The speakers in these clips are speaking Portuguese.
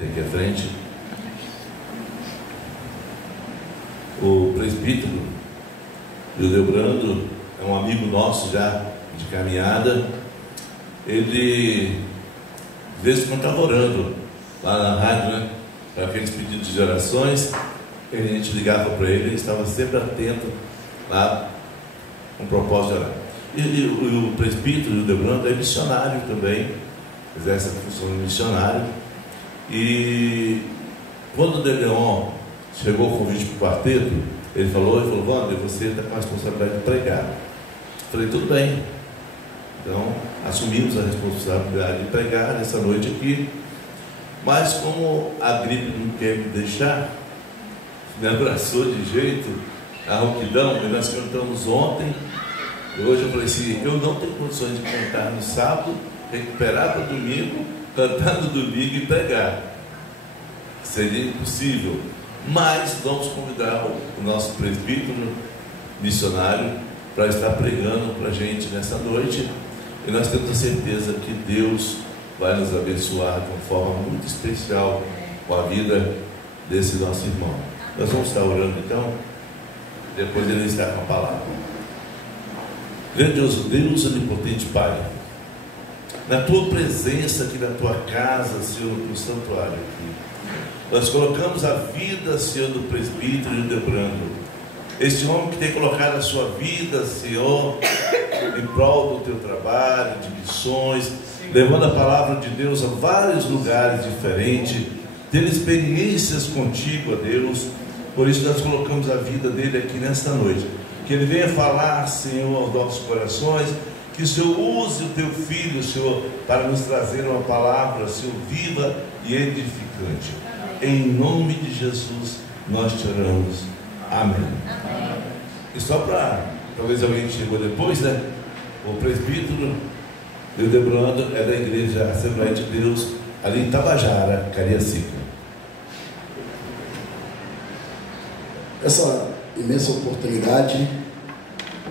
Aqui à frente, o presbítero Hildebrando é um amigo nosso já de caminhada. Ele, de vez em quando, estava orando lá na rádio, né, para aqueles pedidos de orações. A gente ligava para ele, ele estava sempre atento lá com o propósito de orar. E o presbítero Hildebrando é missionário também, exerce a função de missionário. E quando o De Leon chegou o convite para o quarteto, ele falou, Wander, você está com a responsabilidade de pregar. Eu falei, tudo bem. Então, assumimos a responsabilidade de pregar nessa noite aqui. Mas como a gripe não quer me deixar, me abraçou de jeito, a rouquidão, e nós cantamos ontem. E hoje eu falei assim, eu não tenho condições de cantar no sábado, recuperar para domingo, cantar no domingo e pregar. Seria impossível. Mas vamos convidar o nosso presbítero missionário para estar pregando para a gente nessa noite. E nós temos a certeza que Deus vai nos abençoar de uma forma muito especial com a vida desse nosso irmão. Nós vamos estar orando então, depois ele está com a palavra. Grandioso Deus, onipotente Pai, na tua presença aqui na tua casa, Senhor, no santuário aqui, nós colocamos a vida, Senhor, do presbítero Hildebrando, este homem que tem colocado a sua vida, Senhor, em prol do teu trabalho, de missões, levando a palavra de Deus a vários lugares diferentes, tendo experiências contigo, ó Deus. Por isso nós colocamos a vida dele aqui nesta noite, que ele venha falar, Senhor, aos nossos corações, que o Senhor use o teu filho, Senhor, para nos trazer uma palavra, Senhor, viva e edificante. Em nome de Jesus nós te oramos. Amém. Amém. E só para, talvez alguém que chegou depois, né? O presbítero Hildebrando é da igreja Assembleia de Deus, ali em Tabajara, Cariacica. Essa imensa oportunidade,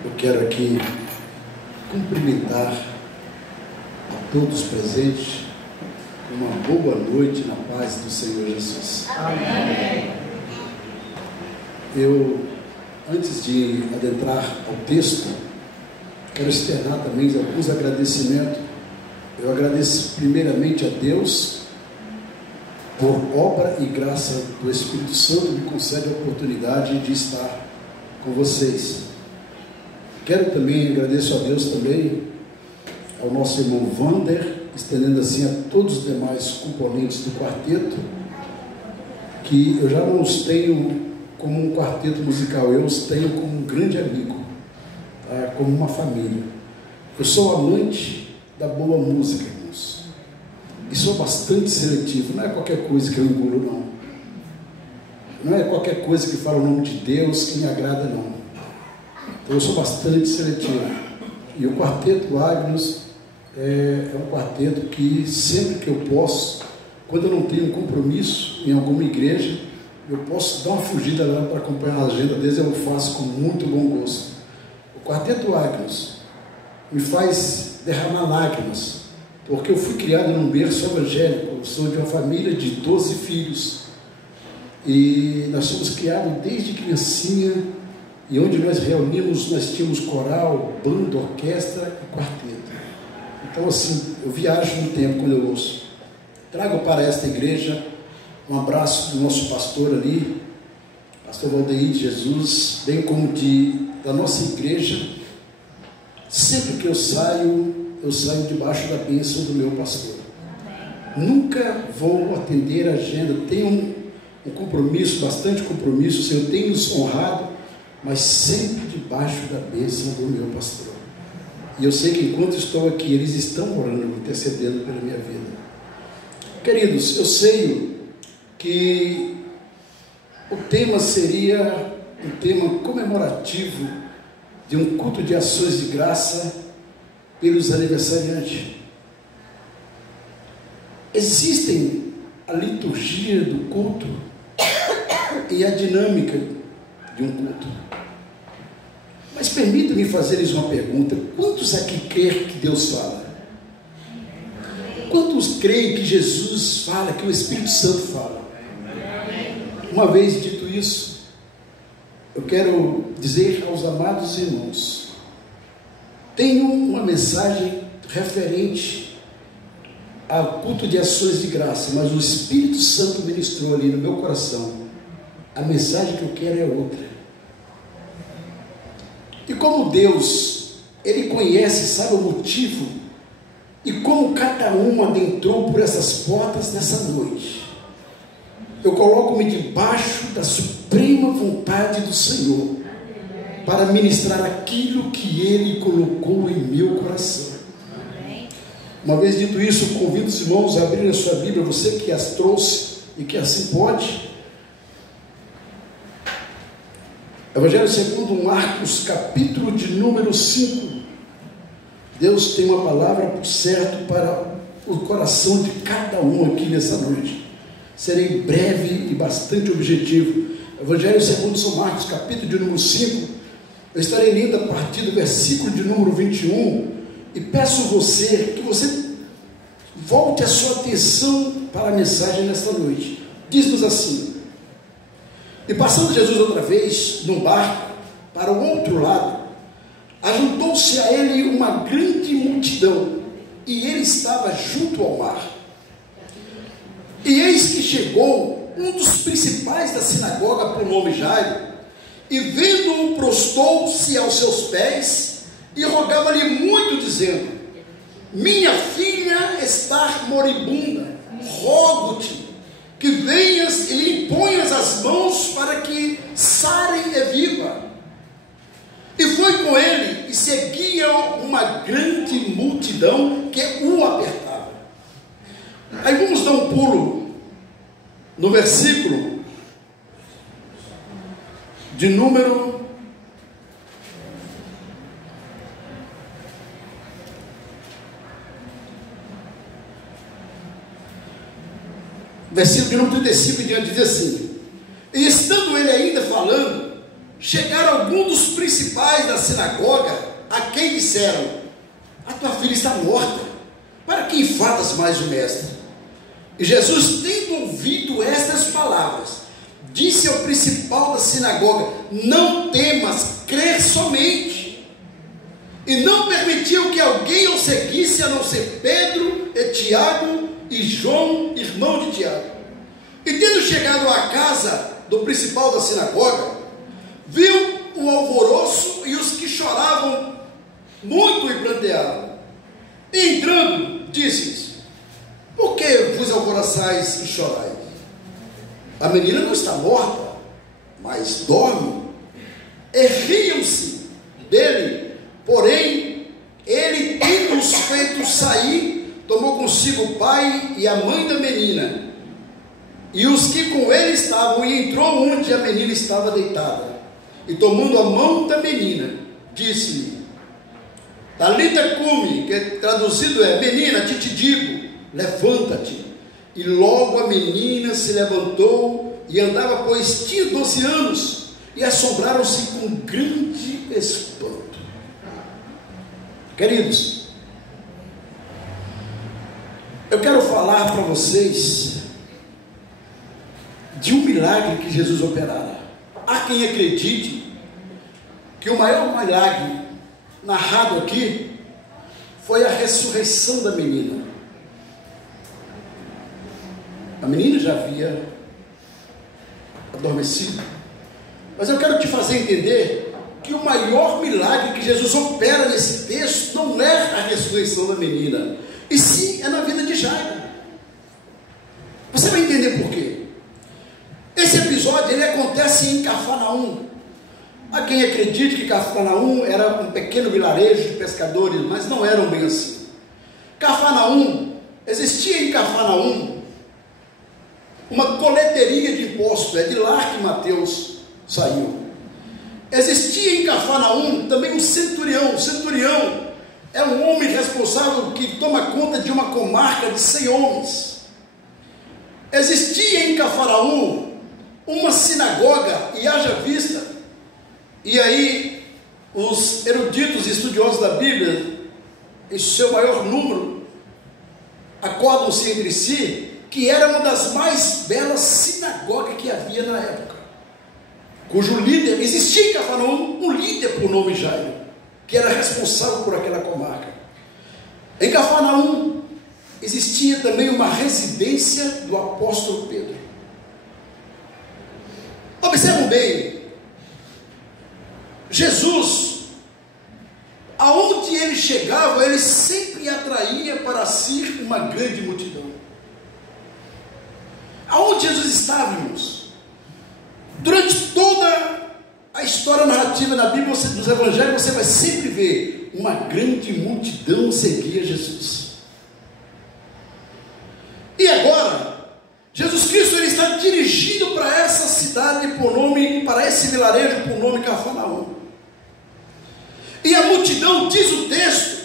eu quero aqui cumprimentar a todos presentes. Uma boa noite na paz do Senhor Jesus. Amém. Eu, antes de adentrar ao texto, quero externar também alguns agradecimentos. Eu agradeço primeiramente a Deus por obra e graça do Espírito Santo me concede a oportunidade de estar com vocês. Quero também agradecer a Deus também ao nosso irmão Wander, estendendo assim a todos os demais componentes do quarteto, que eu já não os tenho como um quarteto musical, eu os tenho como um grande amigo, tá? Como uma família. Eu sou amante da boa música, irmãos, e sou bastante seletivo. Não é qualquer coisa que eu engulo, não é qualquer coisa que fala o nome de Deus que me agrada, não. Então eu sou bastante seletivo, e o quarteto Agnus é um quarteto que sempre que eu posso, quando eu não tenho um compromisso em alguma igreja, eu posso dar uma fugida lá para acompanhar a agenda deles, eu faço com muito bom gosto. O quarteto Agnus me faz derramar lágrimas, porque eu fui criado num berço evangélico, eu sou de uma família de 12 filhos, e nós somos criados desde criancinha, e onde nós reunimos, nós tínhamos coral, banda, orquestra e quarteto. Então assim, eu viajo no tempo quando eu ouço. Trago para esta igreja um abraço do nosso pastor ali, pastor Valdeir de Jesus, bem como da nossa igreja. Sempre que eu saio debaixo da bênção do meu pastor. Nunca vou atender a agenda, tenho um compromisso, bastante compromisso, Senhor, tenho os honrado, mas sempre debaixo da bênção do meu pastor. E eu sei que enquanto estou aqui, eles estão orando, intercedendo pela minha vida. Queridos, eu sei que o tema seria um tema comemorativo de um culto de ações de graça pelos aniversariantes. Existem a liturgia do culto e a dinâmica de um culto. Mas permita-me fazer-lhes uma pergunta: quantos aqui querem que Deus fale? Quantos creem que Jesus fala, que o Espírito Santo fala? Uma vez dito isso, eu quero dizer aos amados irmãos, tenho uma mensagem referente ao culto de ações de graça, mas o Espírito Santo ministrou ali no meu coração. A mensagem que eu quero é outra. E como Deus, Ele conhece, sabe o motivo, e como cada um adentrou por essas portas nessa noite, eu coloco-me debaixo da suprema vontade do Senhor, para ministrar aquilo que Ele colocou em meu coração. Uma vez dito isso, convido os irmãos a abrirem a sua Bíblia, você que as trouxe e que assim pode. Evangelho segundo Marcos, capítulo de número 5. Deus tem uma palavra por certo para o coração de cada um aqui nessa noite. Serei breve e bastante objetivo. Evangelho segundo São Marcos, capítulo de número 5. Eu estarei lendo a partir do versículo de número 21 e peço que você volte a sua atenção para a mensagem nesta noite. Diz-nos assim: e passando Jesus outra vez num barco para o outro lado, ajuntou-se a ele uma grande multidão, e ele estava junto ao mar. E eis que chegou um dos principais da sinagoga, por nome Jairo, e vendo-o, prostou-se aos seus pés e rogava-lhe muito, dizendo: minha filha está moribunda, rogo-te que venhas e lhe imponhas as mãos para que sare e viva. E foi com ele, e seguia uma grande multidão que o apertava. Aí vamos dar um pulo no versículo de número 35 em diante, diz assim: e estando ele ainda falando, chegaram alguns dos principais da sinagoga, a quem disseram: a tua filha está morta, para que enfadas mais o mestre? E Jesus, tendo ouvido estas palavras, disse ao principal da sinagoga: não temas, crer somente. E não permitiu que alguém o seguisse, a não ser Pedro e Tiago e João, irmão de Tiago. E tendo chegado à casa do principal da sinagoga, viu o alvoroço e os que choravam muito e pranteavam. E entrando, disse-lhes: por que vos alvoroçais e chorais? A menina não está morta, mas dorme. E riam-se dele. Porém, ele, tendo-os feito sair, tomou consigo o pai e a mãe da menina, e os que com ele estavam, e entrou onde a menina estava deitada, e tomando a mão da menina, disse-lhe: Talita cumi, que traduzido é: menina, te digo, levanta-te. E logo a menina se levantou e andava, pois tinha 12 anos, e assombraram-se com grande espanto. Queridos, eu quero falar para vocês de um milagre que Jesus operara. Há quem acredite que o maior milagre narrado aqui foi a ressurreição da menina. A menina já havia adormecido, mas eu quero te fazer entender que o maior milagre que Jesus opera nesse texto não é a ressurreição da menina, e sim é na vida de Jairo. Você vai entender por quê. Esse episódio ele acontece em Cafarnaum. Há quem acredite que Cafarnaum era um pequeno vilarejo de pescadores, mas não eram bem assim. Cafarnaum, existia em Cafarnaum uma coleteria de impostos, é de lá que Mateus saiu. Existia em Cafarnaum também um centurião. O centurião é um homem responsável que toma conta de uma comarca de 100 homens. Existia em Cafarnaum uma sinagoga, e haja vista, e aí os eruditos estudiosos da Bíblia, em seu maior número, acordam-se entre si que era uma das mais belas sinagogas que havia na época, cujo líder, existia em Cafarnaum um líder por nome Jairo, que era responsável por aquela comarca. Em Cafarnaum existia também uma residência do apóstolo Pedro. Observem bem, Jesus, aonde ele chegava, ele sempre atraía para si uma grande multidão. Aonde Jesus estava, irmãos? Durante toda a história narrativa na Bíblia, dos Evangelhos, você vai sempre ver uma grande multidão seguir Jesus. E agora, Jesus Cristo ele está dirigindo para essa cidade por nome, para esse vilarejo por nome Cafarnaum. E a multidão, diz o texto,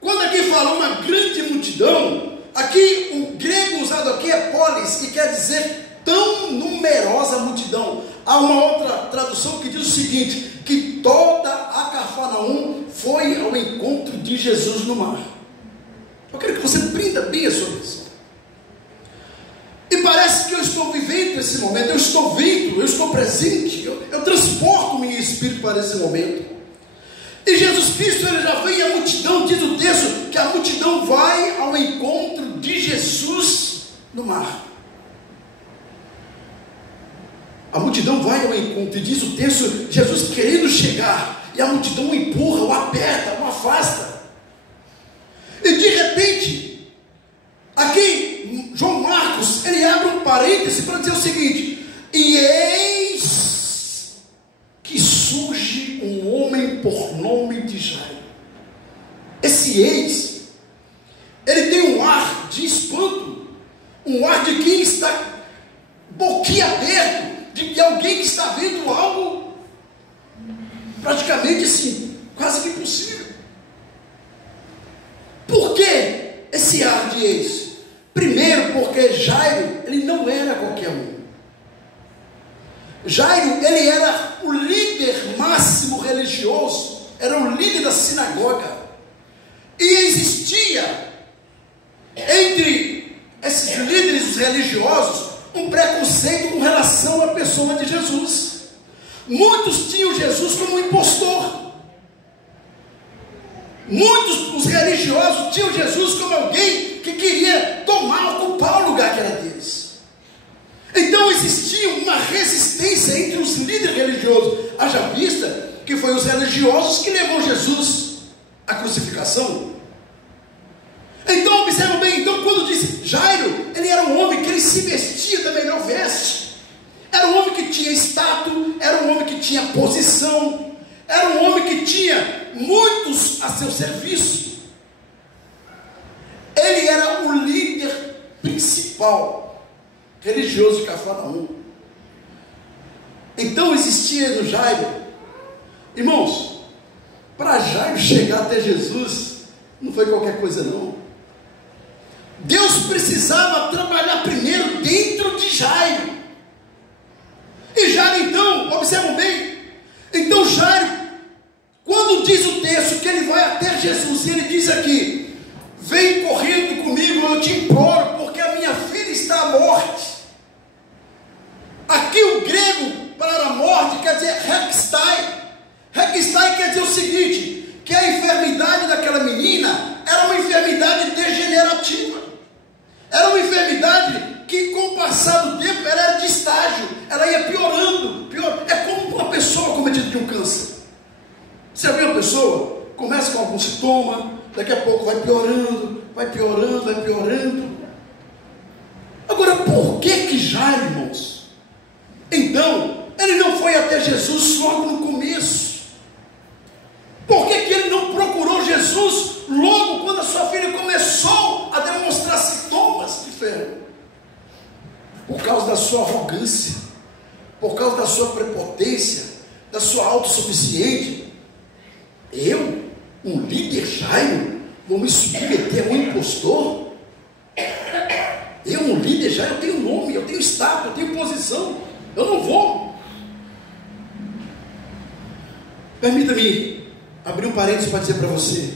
quando aqui fala uma grande multidão, aqui o grego usado aqui é polis, que quer dizer tão numerosa multidão. Há uma outra tradução que diz o seguinte, que toda a Cafarnaum foi ao encontro de Jesus no mar. Eu quero que você prenda bem a sua visão. E parece que eu estou vivendo esse momento, eu estou vendo, eu estou presente, eu transporto o meu espírito para esse momento. E Jesus Cristo ele já vem, a multidão, diz o texto, que a multidão vai ao encontro de Jesus no mar. A multidão vai ao encontro, e diz o texto, Jesus querendo chegar, e a multidão o empurra, o aperta, o afasta. E de repente, aqui, João Marcos, ele abre um parêntese para dizer o seguinte, e eis que surge um homem por nome de Jairo. Esse eis, ele tem um ar de espanto, um ar de quem está boquiaberto, de alguém que está vendo algo praticamente assim, quase que impossível. Por que esse ar de eis? Primeiro, porque Jairo, ele não era qualquer um. Jairo, ele era o líder máximo religioso, era o líder da sinagoga. E existia entre esses líderes religiosos um preconceito com relação à pessoa de Jesus. Muitos tinham Jesus como um impostor. Muitos, os religiosos, tinham Jesus como alguém que queria ocupar o lugar que era deles. Então existia uma resistência entre os líderes religiosos. Haja vista que foi os religiosos que levou Jesus à crucificação. Então observa bem, então quando diz Jairo, ele era um homem que ele se vestia da melhor veste. Era um homem que tinha status, era um homem que tinha posição, era um homem que tinha muitos a seu serviço. Ele era o líder principal religioso de Cafarnaum. Então existia no Jairo, irmãos, para Jairo chegar até Jesus, não foi qualquer coisa não. Deus precisava trabalhar primeiro dentro de Jairo. E Jairo então, observam bem, então Jairo, quando diz o texto que ele vai até Jesus, ele diz aqui, vem correndo comigo, eu te imploro, porque a minha filha está à morte. Aqui o grego para a morte quer dizer rekstai. Rekstai quer dizer o seguinte, que a enfermidade daquela menina era uma enfermidade degenerativa. Era uma enfermidade que com o passar do tempo ela era de estágio, ela ia piorando. É como uma pessoa cometida de um câncer. Você vê uma pessoa, começa com algum sintoma, daqui a pouco vai piorando, vai piorando, vai piorando. Agora, por que Jairo, irmãos? Então, ele não foi até Jesus logo no começo. Por que ele não procurou Jesus logo quando a sua filha começou a demonstrar sintomas de febre? Por causa da sua arrogância, por causa da sua prepotência, da sua autossuficiência. Eu, um líder Jairo, vou me submeter a um impostor? Eu, um líder Jairo, eu tenho nome, eu tenho status, eu tenho posição, eu não vou. Permita-me abrir um parênteses para dizer para você,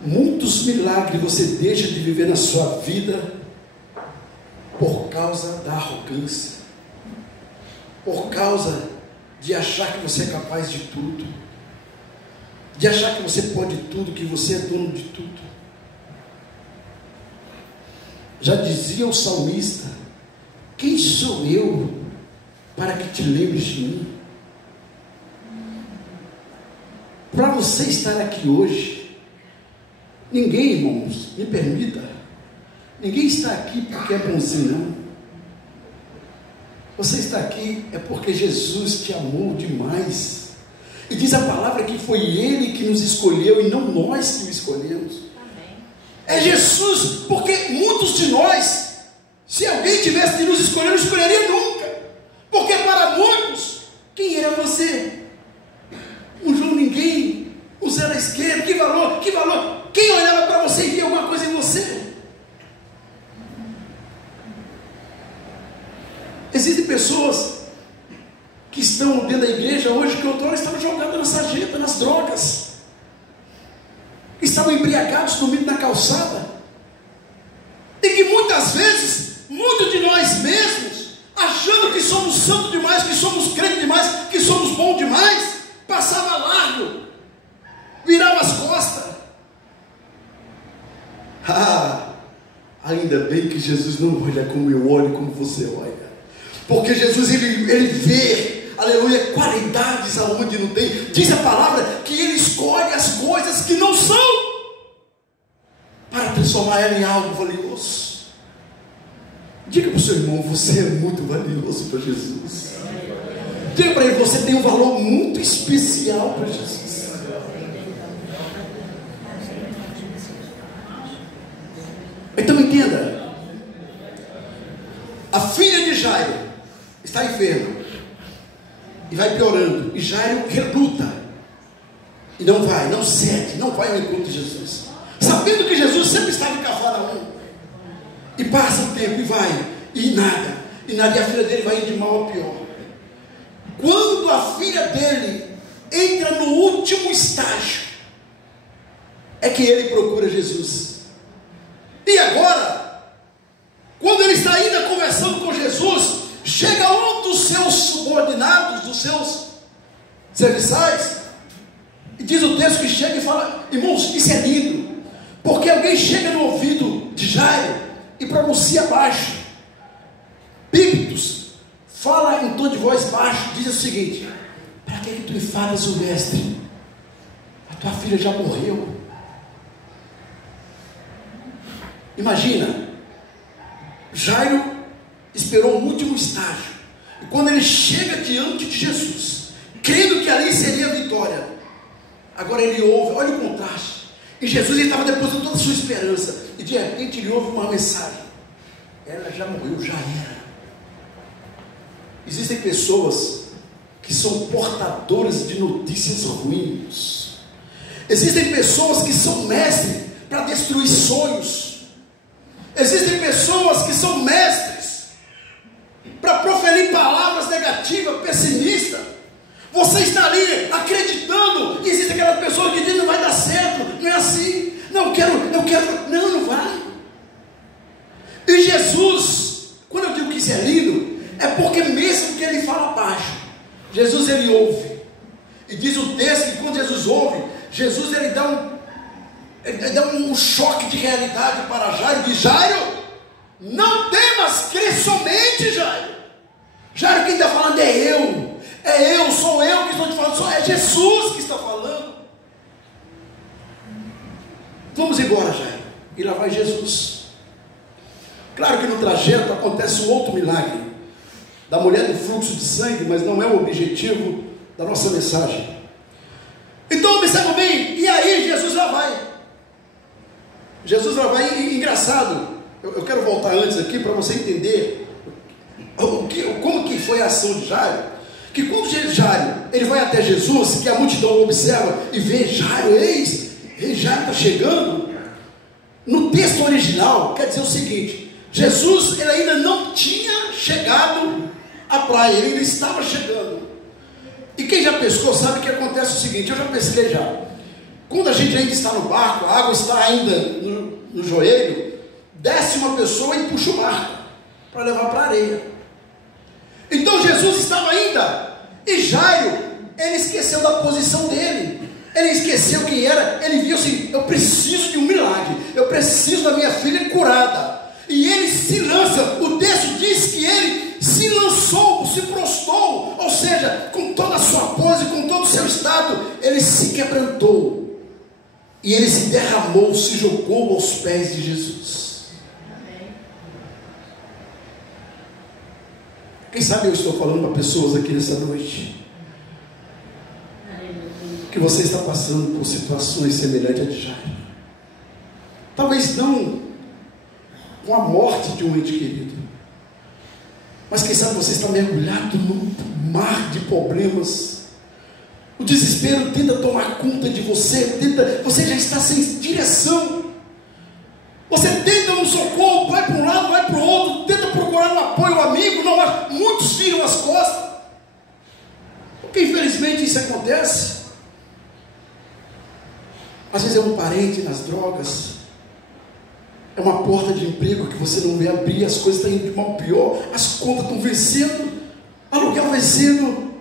muitos milagres você deixa de viver na sua vida por causa da arrogância, por causa de achar que você é capaz de tudo, de achar que você pode tudo, que você é dono de tudo. Já dizia o salmista: quem sou eu para que te lembres de mim? Para você estar aqui hoje, ninguém, irmãos, me permita, ninguém está aqui porque é bonzinho, não. Você está aqui é porque Jesus te amou demais. E diz a palavra que foi Ele que nos escolheu e não nós que o escolhemos. Amém. É Jesus, porque muitos de nós, se alguém tivesse de nos escolher, não escolheria nunca. Porque para muitos, quem era você? Um João ninguém, um Zé na esquerda, que valor, que valor. Quem olhava para você e via alguma coisa em você? Existem pessoas que estão dentro da igreja hoje, que outrora estavam jogadas na sarjeta, nas drogas, estavam embriagados, dormindo na calçada, e que muitas vezes, muitos de nós mesmos, achando que somos santos demais, que somos crentes demais, que somos bons demais, passava largo, virava as costas. Ainda bem que Jesus não olha como eu olho, como você olha, porque Jesus ele vê, aleluia, qualidades aonde não tem. Diz a palavra que Ele escolhe as coisas que não são, para transformar ela em algo valioso. Diga para o seu irmão: você é muito valioso para Jesus. Diga para ele: você tem um valor muito especial para Jesus. Então entenda, a filha de Jairo está enferma e vai piorando, e Jairo reluta e não vai, não cede, não vai ao encontro de Jesus, sabendo que Jesus sempre estava em Cafarnaum. E passa o tempo e vai, e nada, e a filha dele vai de mal a pior. Quando a filha dele entra no último estágio, é que ele procura Jesus. E agora, quando ele está ainda conversando com Jesus, chega um dos seus subordinados, dos seus serviçais, e diz o texto que chega e fala: irmãos, isso é lindo, porque alguém chega no ouvido de Jairo e pronuncia baixo, pípitos, fala em tom de voz baixo, diz o seguinte: para que tu me falas o mestre? A tua filha já morreu. Imagina, Jairo esperou o último estágio, e quando ele chega diante de Jesus, crendo que ali seria a vitória, agora ele ouve, olha o contraste. E Jesus estava depositando toda a sua esperança, e de repente ele ouve uma mensagem: ela já morreu, já era. Existem pessoas que são portadoras de notícias ruins. Existem pessoas que são mestres para destruir sonhos. Existem pessoas que são mestres para proferir palavras negativas, pessimistas. Você está ali acreditando, e existem aquelas pessoas que dizem: não vai dar certo, não é assim, não, eu quero, não vai. E Jesus, quando eu digo que isso é lindo, é porque mesmo que ele fala baixo, Jesus ele ouve. E diz o texto que quando Jesus ouve, Jesus ele dá um choque de realidade para Jairo. Diz: Jairo, não temas, crê somente, Jairo. Jairo, quem está falando é eu, sou eu que estou te falando, é Jesus que está falando. Vamos embora, Jairo. E lá vai Jesus. Claro que no trajeto acontece um outro milagre da mulher do fluxo de sangue, mas não é o objetivo da nossa mensagem. Então observa bem, e aí Jesus lá vai. Jesus lá vai, e engraçado, eu quero voltar antes aqui para você entender como que foi a ação de Jairo. Que quando Jairo ele vai até Jesus, que a multidão observa e vê Jairo, Jairo está chegando. No texto original quer dizer o seguinte: Jesus ele ainda não tinha chegado à praia, ele ainda estava chegando. E quem já pescou sabe que acontece o seguinte: eu já pesquei já. quando a gente ainda está no barco, a água está ainda no joelho, desce uma pessoa e puxa o barco para levar para a areia. Então Jesus estava ainda, e Jairo, ele esqueceu da posição dele, ele esqueceu quem era, ele viu assim: eu preciso de um milagre, eu preciso da minha filha curada. E ele se lança, o texto diz que ele se lançou, se prostrou, ou seja, com toda a sua pose, com todo o seu estado, ele se quebrantou, e ele se derramou, se jogou aos pés de Jesus. Quem sabe eu estou falando para pessoas aqui nessa noite, que você está passando por situações semelhantes a de Jairo. Talvez não com a morte de um ente querido, mas quem sabe você está mergulhado num mar de problemas. O desespero tenta tomar conta de você, você já está sem direção. Você tenta um socorro, vai para um lado, vai para o outro, tenta procurar um apoio, um amigo, não há, muitos viram as costas, porque infelizmente isso acontece. Às vezes é um parente nas drogas, é uma porta de emprego que você não vê abrir, as coisas estão indo de mal pior, as contas estão vencendo, aluguel vencendo,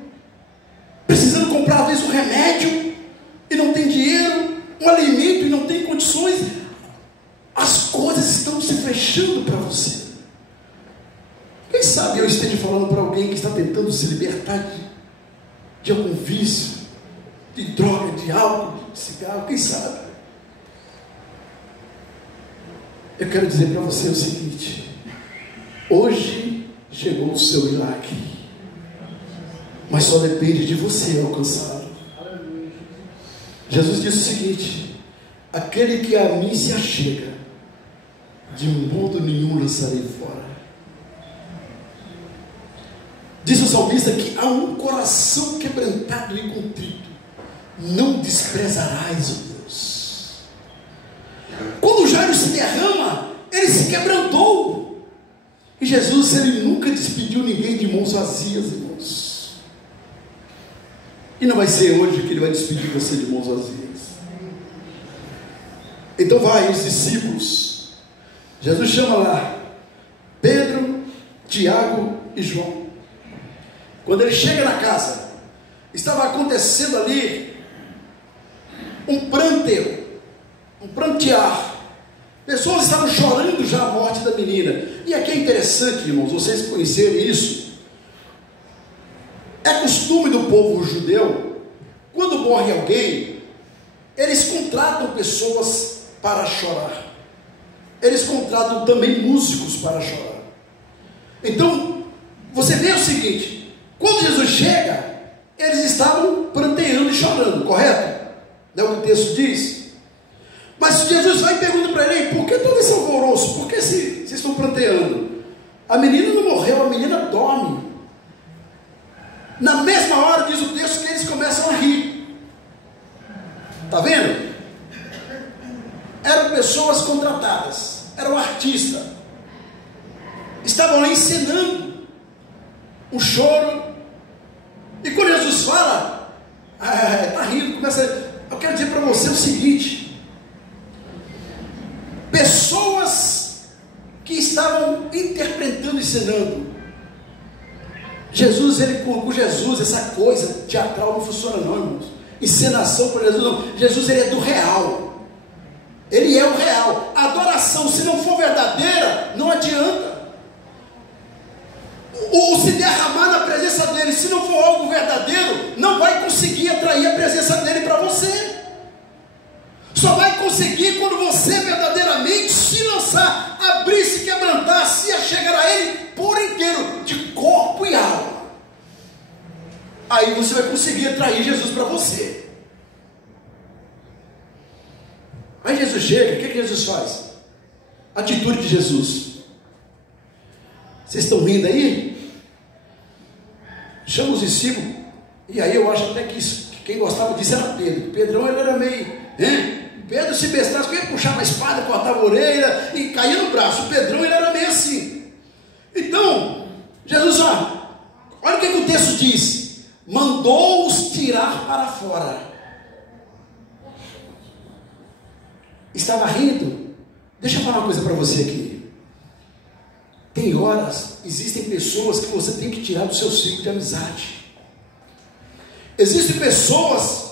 precisando comprar às vezes um remédio e não tem dinheiro, um alimento e não tem condições. As coisas estão se fechando para você. Quem sabe eu esteja falando para alguém que está tentando se libertar de algum vício, de droga, de álcool, de cigarro, quem sabe? Eu quero dizer para você o seguinte: hoje chegou o seu milagre, mas só depende de você alcançá-lo. Jesus disse o seguinte: aquele que a mim se achega, de modo nenhum lançarei fora. Diz o salmista que há um coração quebrantado e contrito, não desprezarás, ó Deus. Quando Jairo se derrama, ele se quebrantou. E Jesus, ele nunca despediu ninguém de mãos vazias, irmãos. E não vai ser hoje que ele vai despedir você de mãos vazias. Então vai, os discípulos, Jesus chama lá Pedro, Tiago e João. Quando ele chega na casa, estava acontecendo ali um pranteio, um prantear. Pessoas estavam chorando já a morte da menina. E aqui é interessante, irmãos, vocês conhecerem isso. É costume do povo judeu, quando morre alguém, eles contratam pessoas para chorar. Eles contratam também músicos para chorar. Então, você vê o seguinte: quando Jesus chega, eles estavam pranteando e chorando, correto? Não é o que o texto diz? Mas Jesus vai e pergunta para ele: por que todo esse alvoroço? Por que vocês estão pranteando? A menina não morreu, a menina dorme. Na mesma hora, diz o texto, que eles começam a rir. Está vendo? Eram pessoas contratadas, eram artistas, estavam lá encenando um choro. E quando Jesus fala, está rindo, começa. Eu quero dizer para você o seguinte: pessoas que estavam interpretando, encenando. Jesus, com Jesus, essa coisa teatral não funciona não, irmãos. Encenação para Jesus não. Jesus, ele é do real. Ele é o real. A adoração, se não for verdadeira, não adianta. O se derramar na presença dele, se não for algo verdadeiro, não vai conseguir atrair a presença dele para você. Só vai conseguir quando você verdadeiramente se lançar, abrir, se quebrantar, se achegar a ele por inteiro, de corpo e alma. Aí você vai conseguir atrair Jesus para você. Aí Jesus chega, o que Jesus faz? Atitude de Jesus. Vocês estão rindo aí? Chama os discípulos. E aí eu acho até que quem gostava disso era Pedro. Pedrão, ele era meio, Pedro se bestasse, ia puxar uma espada, cortava a orelha e caía no braço. O Pedrão, ele era meio assim. Então, Jesus, olha o que o texto diz: mandou-os tirar para fora. estava rindo. Deixa eu falar uma coisa para você aqui. Tem horas, existem pessoas que você tem que tirar do seu ciclo de amizade. Existem pessoas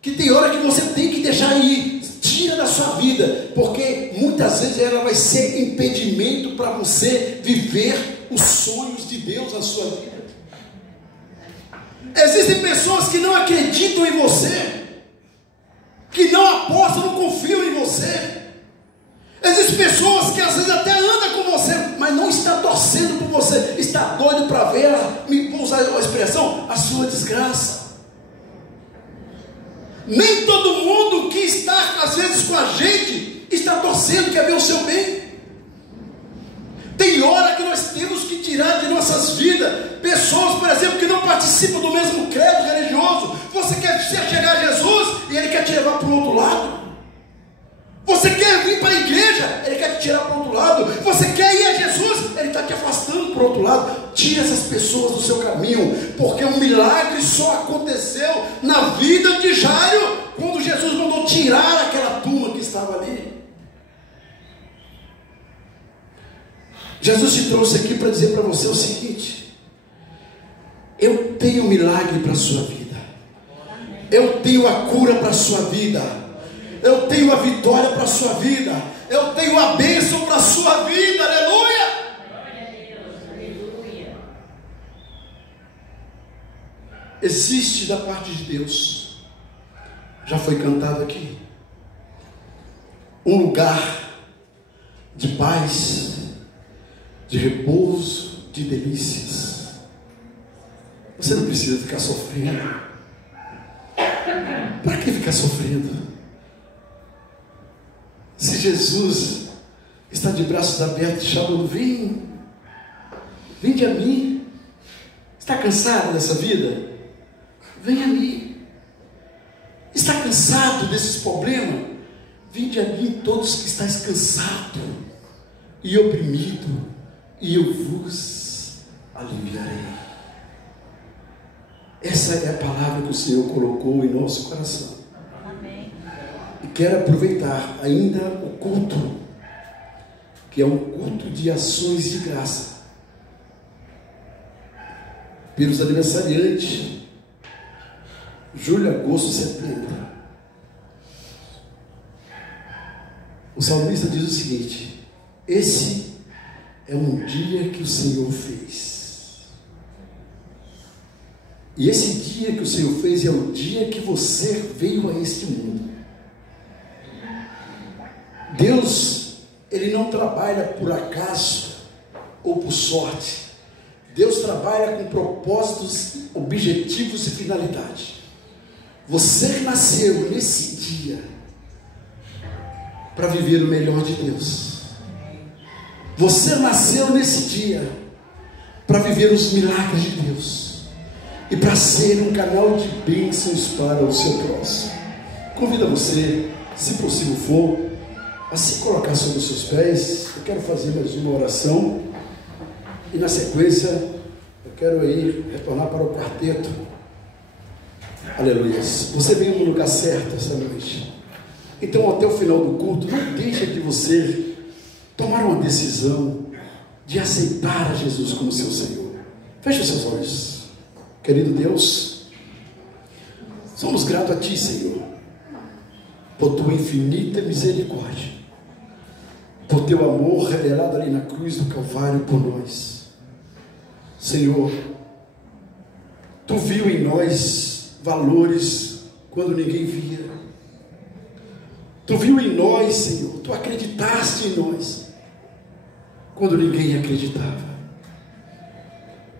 que tem hora que você tem que deixar ir. Tira da sua vida, porque muitas vezes ela vai ser impedimento para você viver os sonhos de Deus na sua vida. Existem pessoas que não acreditam em você, que não apostam, não confiam em você. Existem pessoas que às vezes até andam com você, mas não está torcendo por você, está doido para ver, vou usar a expressão, a sua desgraça. Nem todo mundo que está às vezes com a gente está torcendo, quer ver o seu bem. Tem hora que nós temos que tirar de nossas vidas pessoas, por exemplo, que não participam do mesmo credo religioso. Você quer chegar a Jesus e ele quer te levar para o outro lado. Você quer vir para a igreja, ele quer te tirar para o outro lado. Você quer ir a Jesus, ele está te afastando para o outro lado. Tira essas pessoas do seu caminho, porque um milagre só aconteceu na vida de Jairo, quando Jesus mandou tirar aquela turma que estava ali. Jesus te trouxe aqui para dizer para você o seguinte: eu tenho um milagre para a sua vida, eu tenho a cura para a sua vida, eu tenho a vitória para a sua vida, eu tenho a bênção para a sua vida, aleluia! Existe da parte de Deus, já foi cantado aqui, um lugar de paz, de repouso, de delícias. Você não precisa ficar sofrendo. Para que ficar sofrendo? Se Jesus está de braços abertos, chamando, vinde a mim. Está cansado dessa vida? Vem a mim. Está cansado desses problemas? Vinde a mim todos que estáis cansados e oprimidos, e eu vos aliviarei. Essa é a palavra que o Senhor colocou em nosso coração. Amém. E quero aproveitar ainda o culto, que é um culto de ações de graça, pelos aniversariantes, julho, agosto, setembro. O salmista diz o seguinte: esse é um dia que o Senhor fez. E esse dia que o Senhor fez é o dia que você veio a este mundo. Deus, Ele não trabalha por acaso ou por sorte. Deus trabalha com propósitos, objetivos e finalidade. Você nasceu nesse dia para viver o melhor de Deus. Você nasceu nesse dia para viver os milagres de Deus e para ser um canal de bênçãos para o seu próximo. Convido você, se possível for, a se colocar sobre os seus pés. Eu quero fazer mais uma oração e na sequência eu quero ir retornar para o quarteto. Aleluia. Você veio no lugar certo essa noite. Então, até o final do culto, não deixa de você tomar uma decisão de aceitar a Jesus como seu Senhor. Feche os seus olhos. Querido Deus, somos gratos a Ti, Senhor, por Tua infinita misericórdia, por Teu amor revelado ali na cruz do Calvário por nós. Senhor, Tu viu em nós valores quando ninguém via. Tu viu em nós, Senhor, Tu acreditaste em nós quando ninguém acreditava.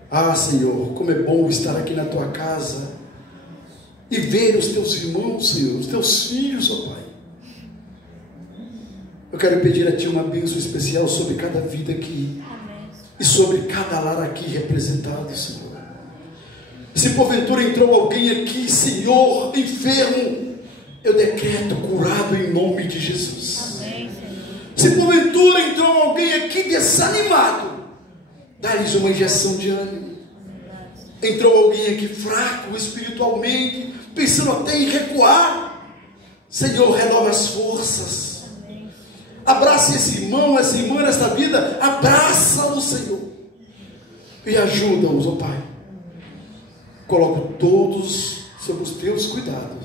Ah, Senhor, como é bom estar aqui na Tua casa e ver os Teus irmãos, Senhor, os Teus filhos, ó Pai. Eu quero pedir a Ti uma bênção especial sobre cada vida aqui. Amém. E sobre cada lar aqui representado, Senhor. Se porventura entrou alguém aqui, Senhor, enfermo, eu decreto curado em nome de Jesus. Amém, se porventura entrou alguém aqui desanimado, dá-lhes uma injeção de ânimo. Entrou alguém aqui fraco espiritualmente, pensando até em recuar, Senhor, renova as forças. Abraça esse irmão, essa irmã nesta vida. Abraça-o, Senhor. E ajuda-os, ó Pai. Coloco todos sob os teus cuidados.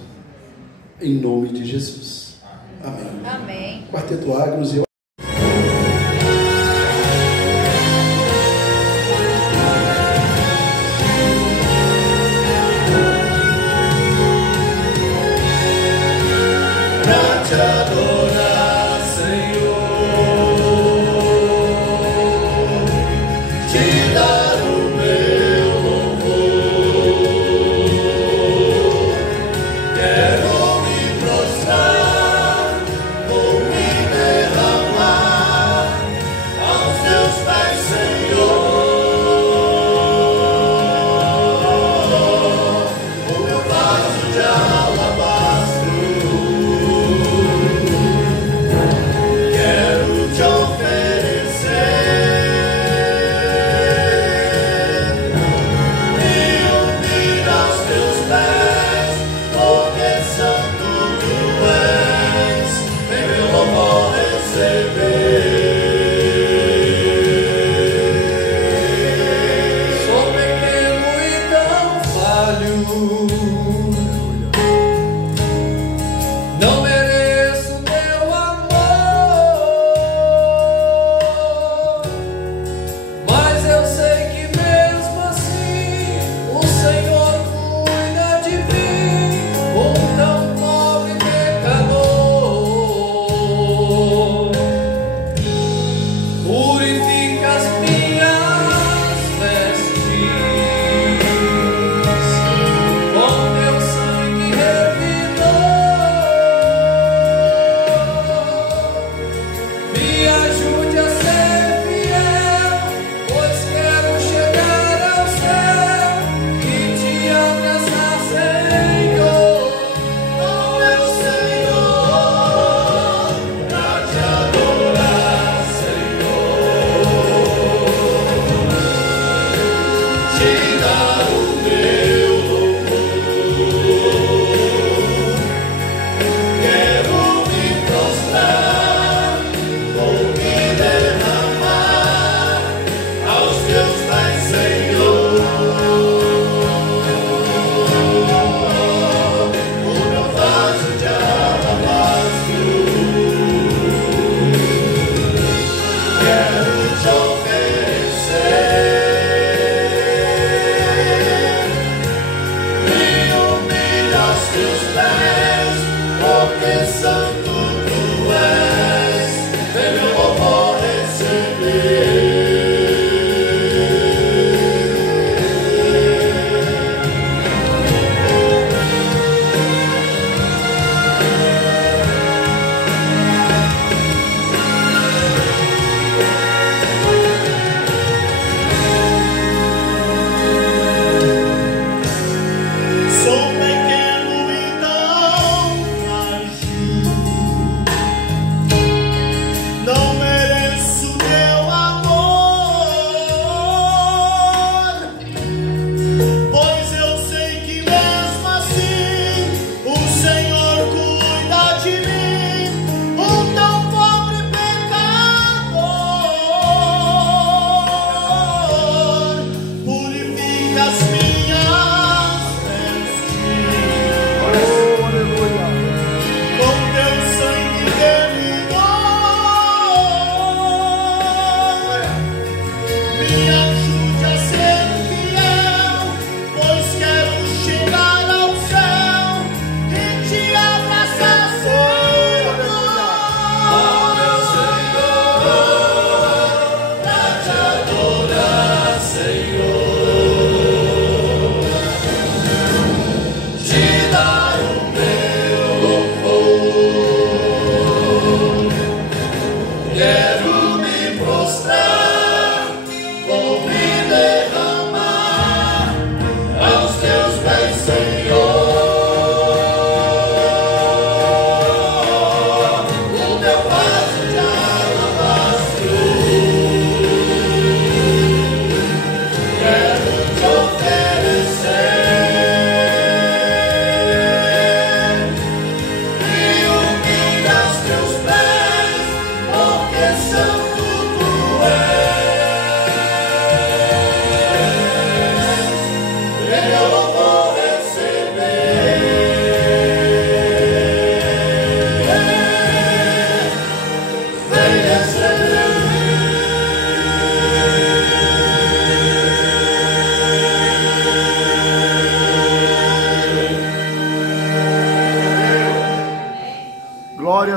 Em nome de Jesus. Amém. Amém. Quarteto Agnus e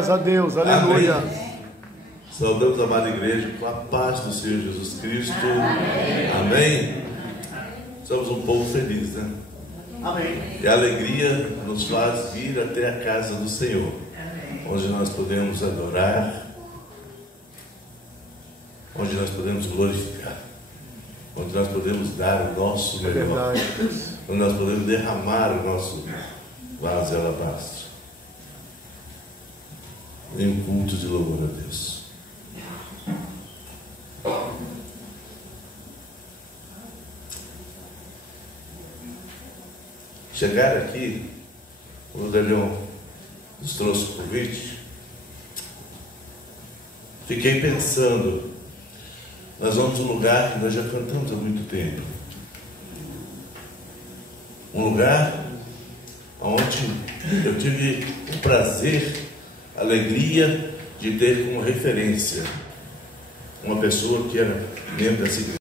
Glórias a Deus, aleluia. Amém. Saudamos a amada igreja com a paz do Senhor Jesus Cristo. Amém. Somos um povo feliz, né? Amém. E a alegria nos faz vir até a casa do Senhor, onde nós podemos adorar, onde nós podemos glorificar, onde nós podemos dar o nosso melhor, onde nós podemos derramar o nosso vaso de alabastro em um culto de louvor a Deus. Chegar aqui, o Daniel nos trouxe o convite, fiquei pensando, nós vamos a um lugar que nós já cantamos há muito tempo, um lugar onde eu tive o prazer, a alegria de ter como referência uma pessoa que era membro dessa igreja.